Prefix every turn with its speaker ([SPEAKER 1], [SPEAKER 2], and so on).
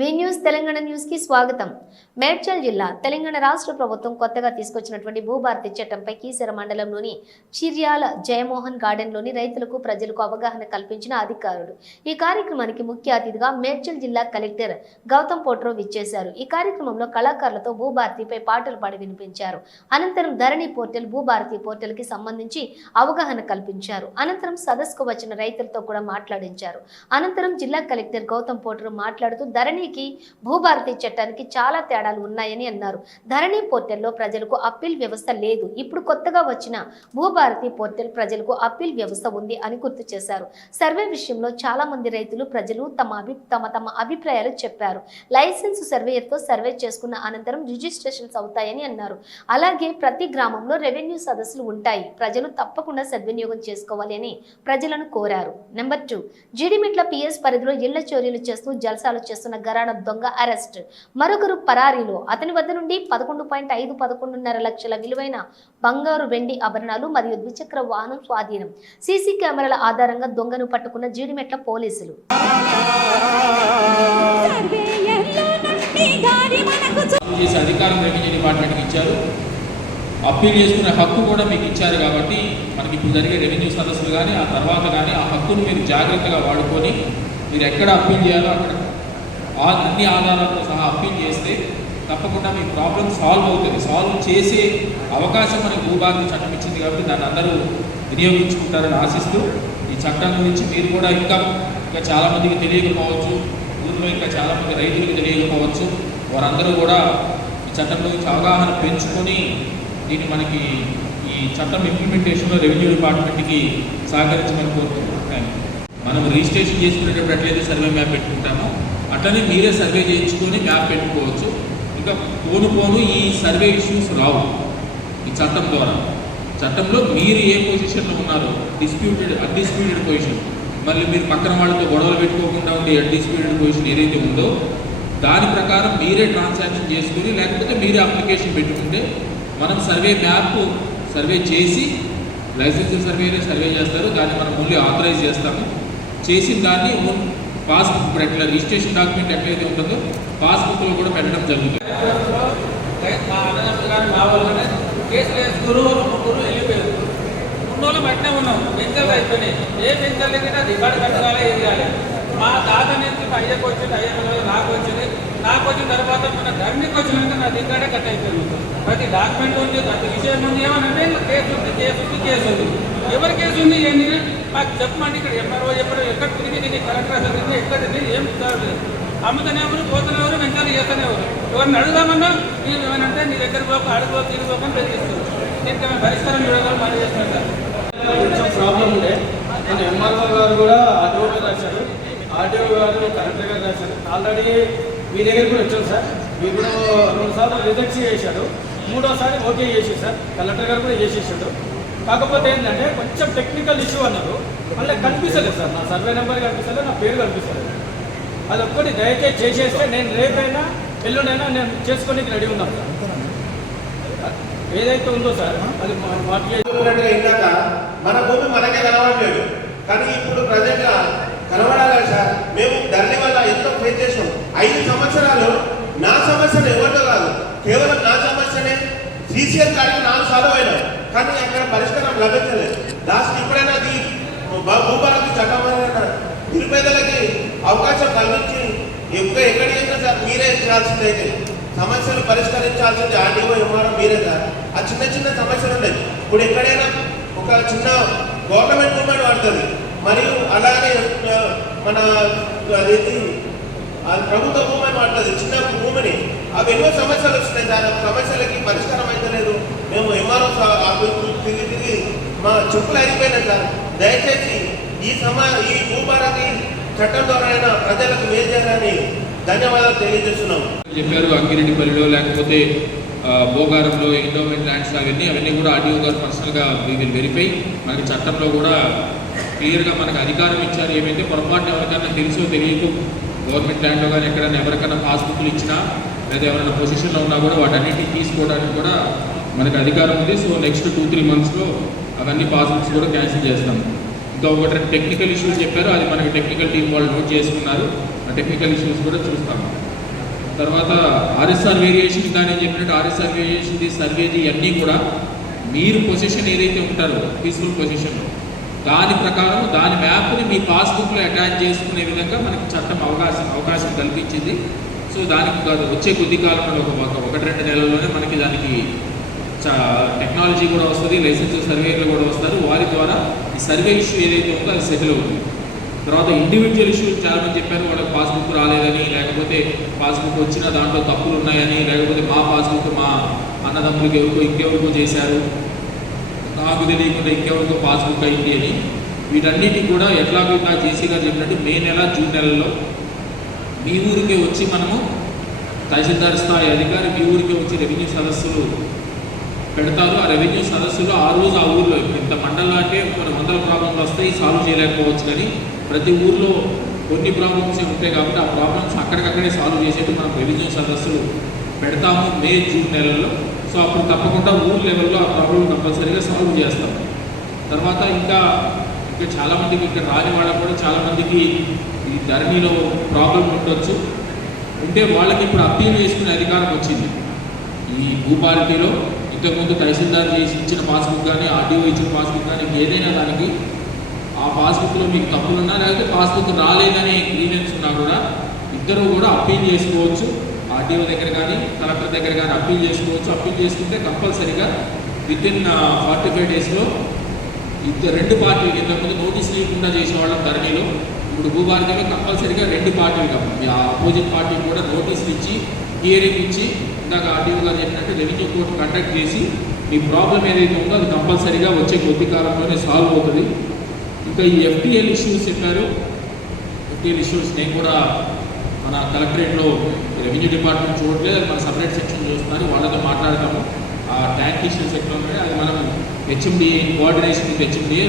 [SPEAKER 1] వి news Telangana న్యూస్కి స్వాగతం. మేడ్చల్ జిల్లా తెలంగాణ రాష్ట్ర ప్రభుత్వం కొత్తగా తీసుకొచ్చినటువంటి భూభారతి చట్టంపై కీసర మండలంలోని చిర్యాల జయమోహన్ గార్డెన్లోని రైతులకు ప్రజలకు అవగాహన కల్పించిన అధికారులు. ఈ కార్యక్రమానికి ముఖ్య అతిథిగా మేడ్చల్ జిల్లా కలెక్టర్ గౌతమ్ పోట్రో విచ్చేశారు. ఈ కార్యక్రమంలో కళాకారులతో భూభారతిపై పాటలు పాడి వినిపించారు. అనంతరం ధరణి పోర్టల్ భూభారతి పోర్టల్కి సంబంధించి అవగాహన కల్పించారు. అనంతరం సదస్సుకు వచ్చిన రైతులతో కూడా మాట్లాడించారు. అనంతరం జిల్లా కలెక్టర్ గౌతమ్ పోట్రో మాట్లాడుతూ ధరణి ధరణికి భూభారతి చట్టానికి చాలా తేడాలు ఉన్నాయని అన్నారు. ధరణి పోర్టల్లో ప్రజలకు అప్పీల్ వ్యవస్థ లేదు. ఇప్పుడు కొత్తగా వచ్చిన భూభారతి పోర్టల్ ప్రజలకు అప్పీల్ వ్యవస్థ ఉంది అని గుర్తు చేశారు. సర్వే విషయంలో చాలా మంది రైతులు ప్రజలు తమ అభి తమ తమ అభిప్రాయాలు చెప్పారు. లైసెన్స్ సర్వేయర్తో సర్వే చేసుకున్న అనంతరం రిజిస్ట్రేషన్స్ అవుతాయని అన్నారు. అలాగే ప్రతి గ్రామంలో రెవెన్యూ సదస్సులు ఉంటాయి. ప్రజలు తప్పకుండా సద్వినియోగం చేసుకోవాలి అని ప్రజలను కోరారు. నెంబర్ టూ జీడిమిట్ల పిఎస్ పరిధిలో ఇళ్ళ చోరీలు చేస్తూ జల్సాలు చేస్తున్న గరాణ దొంగ అరెస్ట్. మరొకరు పరారీలో. అతని వద్ద నుండి పదకొండు పాయింట్ ఐదు పదకొండున్నర లక్షల విలువైన బంగారు వెండి ఆభరణాలు మరియు ద్విచక్ర వాహనం స్వాధీనం. సీసీ కెమెరాల ఆధారంగా దొంగను పట్టుకున్న జీడిమెట్ల పోలీసులు.
[SPEAKER 2] సర్వేయర్ల
[SPEAKER 3] అధికారం రెవెన్యూ డిపార్ట్మెంట్కి ఇచ్చారు. అప్పీల్ చేసుకునే హక్కు కూడా మీకు ఇచ్చారు కాబట్టి మనకి ఇప్పుడు జరిగే రెవెన్యూ సదస్సులు కానీ ఆ తర్వాత కానీ ఆ హక్కును మీరు జాగ్రత్తగా వాడుకొని మీరు ఎక్కడ అప్పీల్ చేయాలో అక్కడ అన్ని ఆధారాలతో సహా అప్పీల్ చేస్తే తప్పకుండా మీ ప్రాబ్లం సాల్వ్ అవుతుంది. సాల్వ్ చేసే అవకాశం మనకి భూభాగం చట్టం ఇచ్చింది కాబట్టి దాన్ని అందరూ వినియోగించుకుంటారని ఆశిస్తూ ఈ చట్టం గురించి మీరు కూడా ఇంకా ఇంకా చాలామందికి తెలియకపోవచ్చు ఊళ్ళో ఇంకా చాలామంది రైతులకు తెలియకపోవచ్చు వారందరూ కూడా ఈ చట్టం గురించి అవగాహన పెంచుకొని దీన్ని మనకి ఈ చట్టం ఇంప్లిమెంటేషన్లో రెవెన్యూ డిపార్ట్మెంట్కి సహకరించమని కోరుతున్నాం మనం రిజిస్ట్రేషన్ చేసుకునేటప్పుడు ఎట్లయితే సర్వే మ్యాప్ పెట్టుకుంటామో. అట్లనే మీరే సర్వే చేయించుకొని మ్యాప్ పెట్టుకోవచ్చు. ఇంకా పోను పోను ఈ సర్వే ఇష్యూస్ రావు ఈ చట్టం ద్వారా. చట్టంలో మీరు ఏ పొజిషన్లో ఉన్నారో డిస్ప్యూటెడ్ అన్డిస్ప్యూటెడ్ పొజిషన్ మళ్ళీ మీరు పక్కన వాళ్ళతో గొడవలు పెట్టుకోకుండా ఉండే అన్డిస్ప్యూటెడ్ పొజిషన్ ఏదైతే ఉందో దాని ప్రకారం మీరే ట్రాన్సాక్షన్ చేసుకుని లేకపోతే మీరే అప్లికేషన్ పెట్టుకుంటే మనం సర్వే మ్యాప్ సర్వే చేసి లైసెన్స్ సర్వేనే సర్వే చేస్తారు. దాన్ని మనం ఓన్లీ ఆథరైజ్ చేస్తాము. చేసిన దాన్ని పాస్బుక్ ఇప్పుడు ఎట్లా రిజిస్ట్రేషన్ డాక్యుమెంట్ ఎట్లయితే ఉంటుందో పాస్బుక్లో కూడా పెట్టడం జరుగుతుంది.
[SPEAKER 4] కానీ ముగ్గురు వెళ్ళిపోయారు ఉన్నోళ్ళు బట్టినే ఉన్నాం పెన్షన్లు అయిపోయినాయి ఏ పెన్షన్ లేకపోతే రికార్డు ఇవాడు కట్టాలి ఏది కాలే మా తాత నుంచి అయ్యకు వచ్చింది అయ్యకు నాకు వచ్చింది నాకు వచ్చిన తర్వాత మన ధరణికి వచ్చినాక నా రికార్డే కట్ అయిపోయింది ప్రతి డాక్యుమెంట్ ఉంది ప్రతి విషయం ఉంది ఏమనంటే కేసు ఉంది కేసు ఉంది కేసు ఉంది ఎవరి కేసు ఉంది? ఏంటి మాకు చెప్పమండి ఇక్కడ ఎంఆర్ఓ ఎప్పుడు ఎక్కడ తిరిగి తిరిగి కలెక్టర్ ఆఫీస్ తిరిగి ఎక్కడ తిరిగి ఏం కాదు. అమ్ముతనేవారు పోతనేవారు వెంటనే చేస్తనేవారు. ఎవరిని అడుగుదామన్నా మీరు ఏమనంటే నీ దగ్గర పోక అడుగు తిరిగిపోకని బెదిరిస్తారు. దీనికి మేము పరిష్కారం చూడగలం మనం చేస్తున్నాం సార్
[SPEAKER 5] కొంచెం ప్రాబ్లం ఉండే. నేను ఎంఆర్ఓ గారు కూడా ఆర్టీఓ గారు రాశారు. ఆర్టీఓ గారు కలెక్టర్ గారు రాశారు. ఆల్రెడీ మీ దగ్గర కూడా వచ్చాం సార్. మీరు కూడా రెండు సార్లు రిజెక్ట్ చేశారు. మూడోసారి ఓకే చేసి సార్. కలెక్టర్ గారు కూడా చేసేసాడు కాకపోతే ఏంటంటే కొంచెం టెక్నికల్ ఇష్యూ అన్నారు. మళ్ళీ కనిపిస్తలేదు సార్ నా సర్వే నెంబర్ కనిపిస్తలేదు నా పేరు కనిపిస్తలేదు. అది ఒక్కటి దయచేసి చేసేస్తే నేను రేపైనా ఎల్లుండైనా నేను చేసుకోనికి రెడీ ఉన్నాను సార్. ఏదైతే ఉందో సార్ అది
[SPEAKER 6] ఇందాక మన భూమి మనకే కనబడలేదు కానీ ఇప్పుడు ప్రజెంట్గా కనబడాలి సార్. మేము ధరణి వల్ల ఎంతో ఫేస్ చేసాం ఐదు సంవత్సరాలు నా సమస్యను ఎవరితో కాదు కేవలం నా సమస్యనే. సీసీఎల్ కాడికి నాలుగు సార్లు అయినా కానీ అక్కడ పరిష్కారం లభించలేదు. లాస్ట్ ఇప్పుడైనా అది భూ- భూభారతి చట్టమైన నిరుపేదలకి అవకాశం కల్పించి ఎక్కువ ఎక్కడ చేసినా సార్ మీరే చేయాల్సిందైతే సమస్యలు పరిష్కరించాల్సింది ఆర్డీఓ ఎంఆర్ఓ మీరే సార్ ఆ చిన్న చిన్న సమస్యలు ఉన్నాయి. ఇప్పుడు ఎక్కడైనా ఒక చిన్న గవర్నమెంట్ మూమెంట్ పడుతుంది మరియు అలాగే మన అదేంటి ప్రభుత్వ భూమిని పడుతుంది చిన్న భూమిని అవి ఎన్నో సమస్యలు వస్తున్నాయి సార్. సమస్యలకి పరిష్కారం అయితే లేదు. మేము ఎంఆర్ఓ ఆఫీస్ తిరిగి తిరిగి మా చెప్పులు అయిపోయినాయి సార్. దయచేసి ఈ సమా ఈ భూభారతి చట్టం ద్వారా అయినా ప్రజలకు మేలు చేయాలని ధన్యవాదాలు తెలియజేస్తున్నాము.
[SPEAKER 3] చెప్పారు అంగిరెడ్డిపల్లిలో లేకపోతే భోగారంలో ఎండోమెంట్ ల్యాండ్స్ అవన్నీ అవన్నీ కూడా ఆర్డీఓ గారు పర్సనల్గా విల్ వెరిఫై మనకి చట్టంలో కూడా క్లియర్గా మనకు అధికారం ఇచ్చారు. ఏమైతే పొరపాటు ఎవరికైనా తెలుసో తెలియదు. గవర్నమెంట్ ల్యాండ్లో కానీ ఎక్కడైనా ఎవరికైనా పాస్బుక్లు ఇచ్చినా లేదా ఎవరైనా పొజిషన్లో ఉన్నా కూడా వాటన్నిటిని తీసుకోవడానికి కూడా మనకు అధికారం ఉంది. సో నెక్స్ట్ టూ త్రీ మంత్స్లో అవన్నీ పాస్బుక్స్ కూడా క్యాన్సిల్ చేస్తాం. ఇంకా ఒకటి టెక్నికల్ ఇష్యూస్ చెప్పారు. అది మనకి టెక్నికల్ టీం వాళ్ళు నోట్ చేసుకున్నారు. ఆ టెక్నికల్ ఇష్యూస్ కూడా చూస్తాము తర్వాత ఆర్ఎస్ఆర్ వేరియేషన్ కానీ చెప్పినట్టు ఆర్ఎస్ఆర్ వేరియేషన్ సర్వేది అన్నీ కూడా మీరు పొజిషన్ ఏదైతే ఉంటారో పీస్ఫుల్ పొజిషన్లో దాని ప్రకారం దాని మ్యాప్ని మీ పాస్బుక్లో అటాచ్ చేసుకునే విధంగా మనకి చట్టం అవకాశం అవకాశం కల్పించింది. సో దానికి కాదు వచ్చే కొద్ది కాలంలో ఒక ఒక- ఒకటి రెండు నెలల్లోనే మనకి దానికి చా టెక్నాలజీ కూడా వస్తుంది లైసెన్స్ సర్వేలు కూడా వస్తారు. వారి ద్వారా ఈ సర్వే ఇష్యూ ఏదైతే ఉందో అది సెటిల్ అవుతుంది. తర్వాత ఇండివిజువల్ ఇష్యూ చాలా మంది చెప్పారు వాళ్ళకి పాస్బుక్ రాలేదని లేకపోతే పాస్బుక్ వచ్చిన దాంట్లో తప్పులు ఉన్నాయని లేకపోతే మా పాస్బుక్ మా అన్నదమ్ములకి ఎవరికో ఇంకెవరికో చేశారు నాకు తెలియకుండా ఇంకెవరికో పాస్బుక్ అయింది అని వీటన్నిటి కూడా ఎట్లాగో ఇంకా జేసీ గారు చెప్పినట్టు మే నెల జూన్ నెలలో మీ ఊరికే వచ్చి మనము తహసీల్దార్ స్థాయి అధికారి మీ ఊరికే వచ్చి రెవెన్యూ సదస్సులు పెడతారు. ఆ రెవెన్యూ సదస్సులో ఆ రోజు ఆ ఊర్లో ఇంత మండలం అంటే కొన్ని వందల ప్రాబ్లమ్స్ వస్తాయి సాల్వ్ చేయలేకపోవచ్చు. కానీ ప్రతి ఊర్లో కొన్ని ప్రాబ్లమ్స్ ఉంటాయి కాబట్టి ఆ ప్రాబ్లమ్స్ అక్కడికక్కడే సాల్వ్ చేసేట్టు మనం రెవెన్యూ సదస్సులు పెడతాము మే జూన్ నెలల్లో. సో అప్పుడు తప్పకుండా ఊర్ లెవెల్లో ఆ ప్రాబ్లం కంపల్సరీగా సాల్వ్ చేస్తాం తర్వాత ఇంకా ఇంకా చాలామందికి ఇక్కడ రాని వాళ్ళకు కూడా చాలామందికి ఈ ధర్మీలో ప్రాబ్లం ఉండొచ్చు. ఉంటే వాళ్ళకి ఇప్పుడు అప్పీల్ చేసుకునే అధికారం వచ్చింది. ఈ భూపాలిటీలో ఇంతకుముందు తహసీల్దార్ చేసి ఇచ్చిన పాస్బుక్ కానీ ఆర్టీఓ ఇచ్చిన పాస్బుక్ కానీ ఏదైనా దానికి ఆ పాస్బుక్లో మీకు తప్పులున్నా లేకపోతే పాస్బుక్ రాలేదనే గ్రీవెన్స్ ఉన్నా కూడా ఇద్దరు కూడా అప్పీల్ చేసుకోవచ్చు. ఆర్డీఓ దగ్గర కానీ కలెక్టర్ దగ్గర కానీ అప్పీల్ చేసుకోవచ్చు. అప్పీల్ చేసుకుంటే కంపల్సరీగా విత్ ఇన్ ఫార్టీ ఫైవ్ డేస్లో ఇద్దరు రెండు పార్టీలు ఇంతకుముందు నోటీస్ లేకుండా చేసేవాళ్ళం ధరణిలో ఇప్పుడు భూభారతిలో కంపల్సరీగా రెండు పార్టీలు కాబట్టి. ఆ అపోజిట్ పార్టీ కూడా నోటీసులు ఇచ్చి హియరింగ్ ఇచ్చి ఇందాక ఆర్టీఓ గారు చెప్పినట్టు రెవెన్యూ కోర్టు కండక్ట్ చేసి మీ ప్రాబ్లం ఏదైతే ఉందో అది కంపల్సరీగా వచ్చే కొద్ది కాలంలోనే సాల్వ్ అవుతుంది. ఇంకా ఈ ఎఫ్టీఎల్ ఇష్యూస్ చెప్పారు. ఎఫ్టీఎల్ ఇష్యూస్ నేను కూడా మన కలెక్టరేట్లో రెవెన్యూ డిపార్ట్మెంట్ చూడలేదు మన సపరేట్ సెక్షన్ చూస్తున్నారు వాళ్ళతో మాట్లాడతాము. ఆ ట్యాంక్ ఇష్యూస్ ఎట్లా ఉన్నాయో అది మనం హెచ్ఎండిఏ కోఆర్డినేషన్ విత్ హెచ్ఎండిఏ